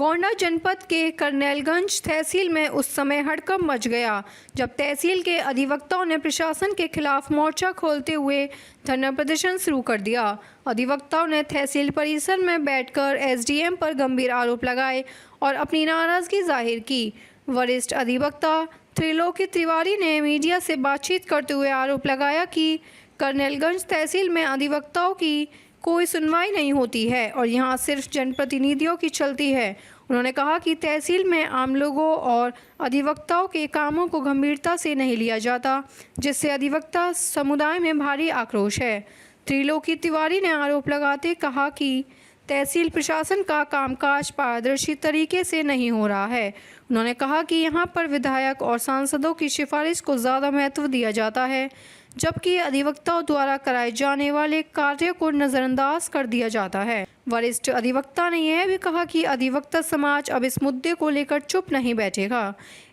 गोंडा जनपद के करनेलगंज तहसील में उस समय हड़कंप मच गया जब तहसील के अधिवक्ताओं ने प्रशासन के खिलाफ मोर्चा खोलते हुए धरना प्रदर्शन शुरू कर दिया। अधिवक्ताओं ने तहसील परिसर में बैठकर एसडीएम पर गंभीर आरोप लगाए और अपनी नाराजगी जाहिर की। वरिष्ठ अधिवक्ता त्रिलोकी तिवारी ने मीडिया से बातचीत करते हुए आरोप लगाया कि करनेलगंज तहसील में अधिवक्ताओं की कोई सुनवाई नहीं होती है और यहां सिर्फ जनप्रतिनिधियों की चलती है। उन्होंने कहा कि तहसील में आम लोगों और अधिवक्ताओं के कामों को गंभीरता से नहीं लिया जाता, जिससे अधिवक्ता समुदाय में भारी आक्रोश है। त्रिलोकी तिवारी ने आरोप लगाते कहा कि तहसील प्रशासन का कामकाज पारदर्शी तरीके से नहीं हो रहा है। उन्होंने कहा कि यहां पर विधायक और सांसदों की सिफारिश को ज़्यादा महत्व दिया जाता है, जबकि अधिवक्ताओं द्वारा कराए जाने वाले कार्यों को नज़रअंदाज कर दिया जाता है। वरिष्ठ अधिवक्ता ने यह भी कहा कि अधिवक्ता समाज अब इस मुद्दे को लेकर चुप नहीं बैठेगा।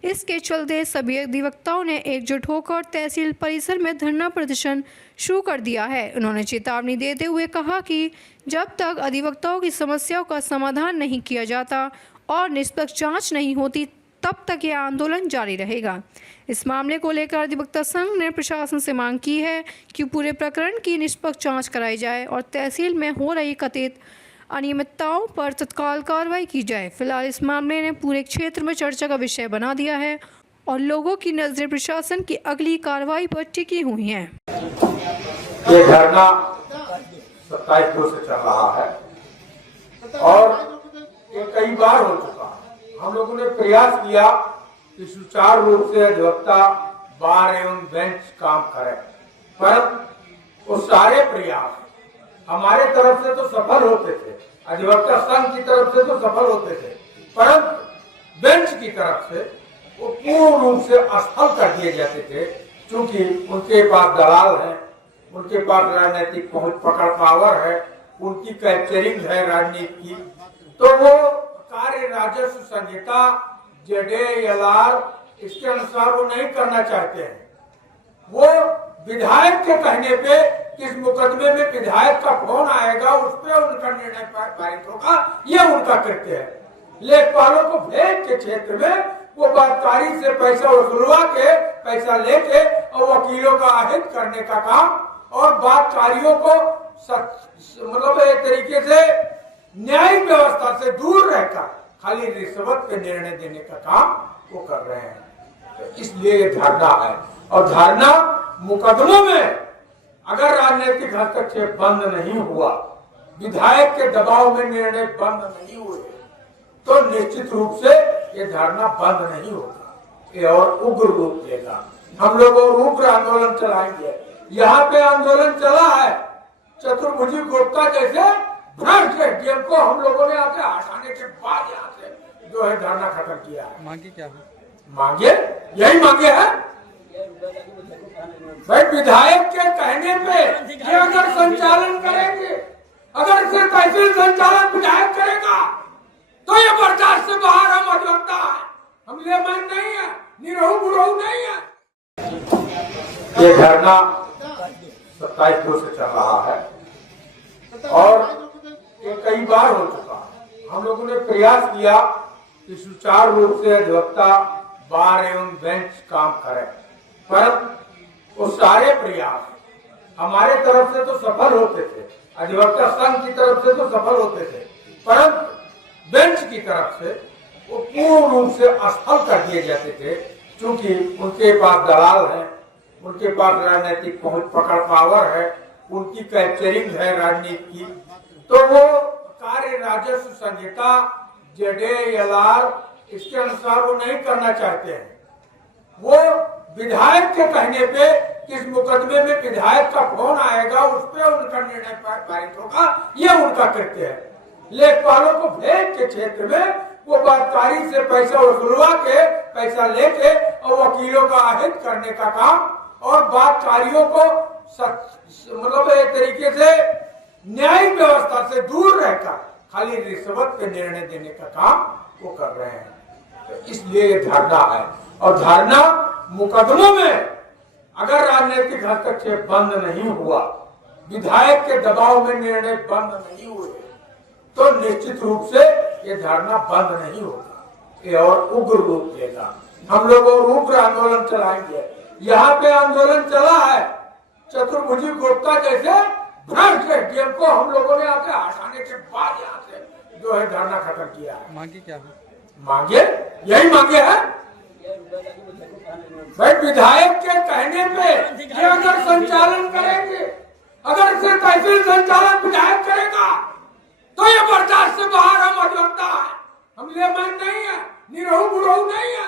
इसके चलते सभी अधिवक्ताओं ने एकजुट होकर तहसील परिसर में धरना प्रदर्शन शुरू कर दिया है। उन्होंने चेतावनी देते हुए कहा कि जब तक अधिवक्ताओं की समस्याओं का समाधान नहीं किया जाता और निष्पक्ष जाँच नहीं होती, तब तक यह आंदोलन जारी रहेगा। इस मामले को लेकर अधिवक्ता संघ ने प्रशासन से मांग की है कि पूरे प्रकरण की निष्पक्ष जांच कराई जाए और तहसील में हो रही कथित अनियमितताओं पर तत्काल कार्रवाई की जाए। फिलहाल इस मामले ने पूरे क्षेत्र में चर्चा का विषय बना दिया है और लोगों की नजरें प्रशासन की अगली कार्रवाई पर टिकी हुई हैं। ये धरना 27 से चल रहा है और ये कई बार हो चुका है। हम लोगों ने प्रयास किया कि सुचारू रूप से अधिवक्ता बार एवं बेंच काम करे, पर वो सारे प्रयास हमारे तरफ से तो सफल होते थे, अधिवक्ता संघ की तरफ से तो सफल होते थे, परंतु बेंच की तरफ से वो पूर्ण रूप से असफल कर दिए जाते थे, क्योंकि उनके पास दलाल है, उनके पास राजनीतिक पकड़ पावर है, उनकी कैप्चरिंग है राजनीति की, तो वो कार्य राजस्व संहिता JDLR इसके अनुसार वो नहीं करना चाहते हैं। वो विधायक के कहने पे किस मुकदमे में विधायक का फोन आएगा उस पर उनका निर्णय पारित होगा, ये उनका कृत्य है। लेखपालों को भेज के क्षेत्र में वो बादकारी से पैसा वसूलवा के पैसा लेके और वकीलों का आहित करने का काम और बादकारियों को मतलब एक तरीके से न्यायिक व्यवस्था से दूर रहकर खाली रिश्वत पे निर्णय देने का काम वो कर रहे हैं। तो इसलिए ये धरना है और धरना मुकदमों में अगर राजनीतिक हस्तक्षेप बंद नहीं हुआ, विधायक के दबाव में निर्णय बंद नहीं हुए, तो निश्चित रूप से ये धरना बंद नहीं होगा, ये और उग्र रूप लेगा। हम लोग और उग्र आंदोलन चलाएंगे। यहाँ पे आंदोलन चला है, चतुर्भुजी गुप्ता जैसे भ्रष्ट एसडीएम को हम लोगों ने आके हटाने के बाद यहाँ से जो है धरना खत्म किया है। मांगे क्या है? मांगे यही मांगे है भाई, विधायक के कहने पे ये अगर संचालन करेंगे, अगर सिर्फ तहसील संचालन विधायक करेगा तो ये बर्दाश्त से बाहर हम अधिवक्ता है, हम लेमन नहीं है, निरहु बुरहु नहीं है। ये धरना 27 से चल रहा है और ये कई बार हो चुका है। हम लोगों ने प्रयास किया कि सुचारू रूप से अधिवक्ता बार एवं बेंच काम करे, पर वो सारे प्रयास हमारे तरफ से तो सफल होते थे, अधिवक्ता संघ की तरफ से तो सफल होते थे, परंतु बेंच की तरफ से वो पूर्ण रूप से असफल कर दिए जाते थे, क्योंकि उनके पास दलाल है, उनके पास राजनीतिक पकड़ पावर है, उनकी कैप्चरिंग है राजनीति की, तो वो कार्य राजस्व संहिता JDLR इसके अनुसार वो नहीं करना चाहते हैं। वो विधायक के कहने पे किस मुकदमे में विधायक का फोन आएगा उस पर उनका निर्णय पारित होगा, ये उनका कृत्य है। लेखपालों को भेज के क्षेत्र में वो बादकारी से पैसा वसूलवा के पैसा लेके और वकीलों का आहित करने का काम और बादकारियों को मतलब एक तरीके से न्यायिक व्यवस्था से दूर रहकर खाली रिश्वत पे निर्णय देने का काम वो कर रहे हैं। तो इसलिए ये धरना है और धरना मुकदमों में अगर राजनीतिक हस्तक्षेप बंद नहीं हुआ, विधायक के दबाव में निर्णय बंद नहीं हुए, तो निश्चित रूप से ये धरना बंद नहीं होगा, ये और उग्र रूप लेगा। हम लोग और उग्र आंदोलन चलाएंगे। यहाँ पे आंदोलन चला है, चतुर्भुजी गुप्ता जैसे भ्रष्ट डीएम को हम लोगों ने आके हटाने के बाद यहाँ से जो है धरना खत्म किया है। मांगे क्या है? मांगे यही मांगे है भाई, विधायक के कहने पे ये अगर संचालन करेंगे, अगर सिर्फ तहसील संचालन विधायक करेगा तो ये बर्दाश्त से बाहर हम अजंता है। हम लेमैन नहीं है, निरहु बुरहु नहीं है।